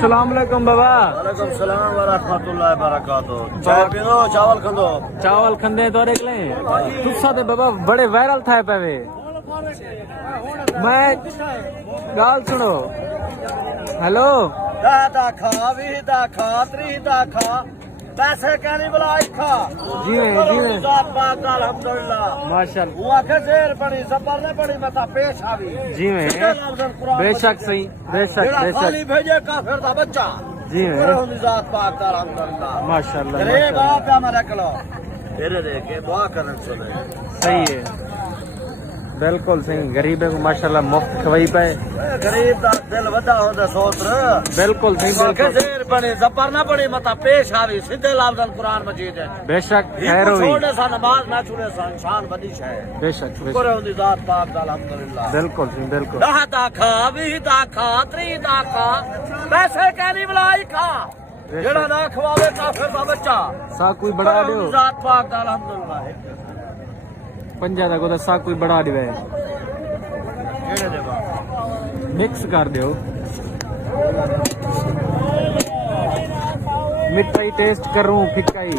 अस्सलाम वालेकुम बाबा। वालेकुम सलाम व रहमतुल्लाहि व बरकातहू। चाय पीनो, चावल खंदो। चावल खंदे तो निकले तुसा ते बाबा बड़े वायरल था पे। मैं गाल सुनो। हेलो दा खा भी दा खा त्री दा खा पैसे कहनी बुलाई खा जी में जात पाक का अल्हम्दुलिल्लाह माशाल्लाह हुआ के शेर पड़ी सबर ने पड़ी मता पेश आवी जी में बेशक सही बेशक बेशक खाली भेजे काफिर दा बच्चा जी में जात पाक का अल्हम्दुलिल्लाह माशाल्लाह रे बाप का मैं रख लो तेरे दे के दुआ करन चले सही है बिल्कुल सही। गरीब को माशाल्लाह मुफ्त खवाई पे गरीब दा दिल वदा होदा सोत्र बिल्कुल सही बिल्कुल शेर बने जबर ना पड़ी मता पेश आवी सीधे लफ्ज़ कुरान मजीद है बेशक खैर हुई छोड़े सा नमाज ना छुड़े सा इंसान बदी है बेशक शुक्र है उनकी जात पाक दा अल्हम्दुलिल्लाह बिल्कुल सही बिल्कुल दा खा भी दा खा त्री दा खा पैसे कहनी बुलाई खा जेड़ा ना खवावे काफिर दा बच्चा सा कोई बढ़ा दो जात पाक दा अल्हम्दुलिल्लाह पंजा का गोदा सा कोई बढ़ा दिवे केड़े दे बा मिक्स कर दो मिठाई टेस्ट करूं फिकाई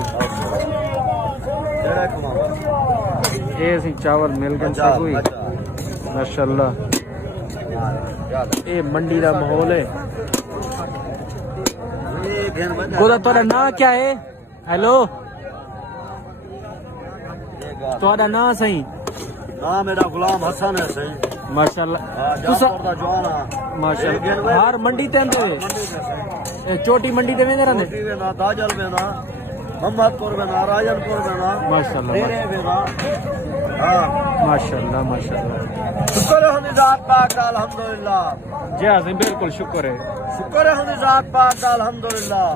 जेड़ा कमावा ये सी चावल मिल गए सा कोई माशाल्लाह। ये मंडी का माहौल है। गोदा तोड़ा ना क्या है? हेलो तोड़ा ना सही ना मेरा गुलाम हसन है सही माशाल्लाह जाफर जवान माशाल्लाह हर मंडी ते आंदे चोटी मंडी ते वेंदे रहंदे ना दाजल में ना मोहम्मदपुर में ना राजनपुर में ना माशाल्लाह तेरे में ना हां माशाल्लाह माशाल्लाह शुक्र है जात पाक का अल्हम्दुलिल्लाह जी हां बिल्कुल शुक्र है जात पाक का अल्हम्दुलिल्लाह।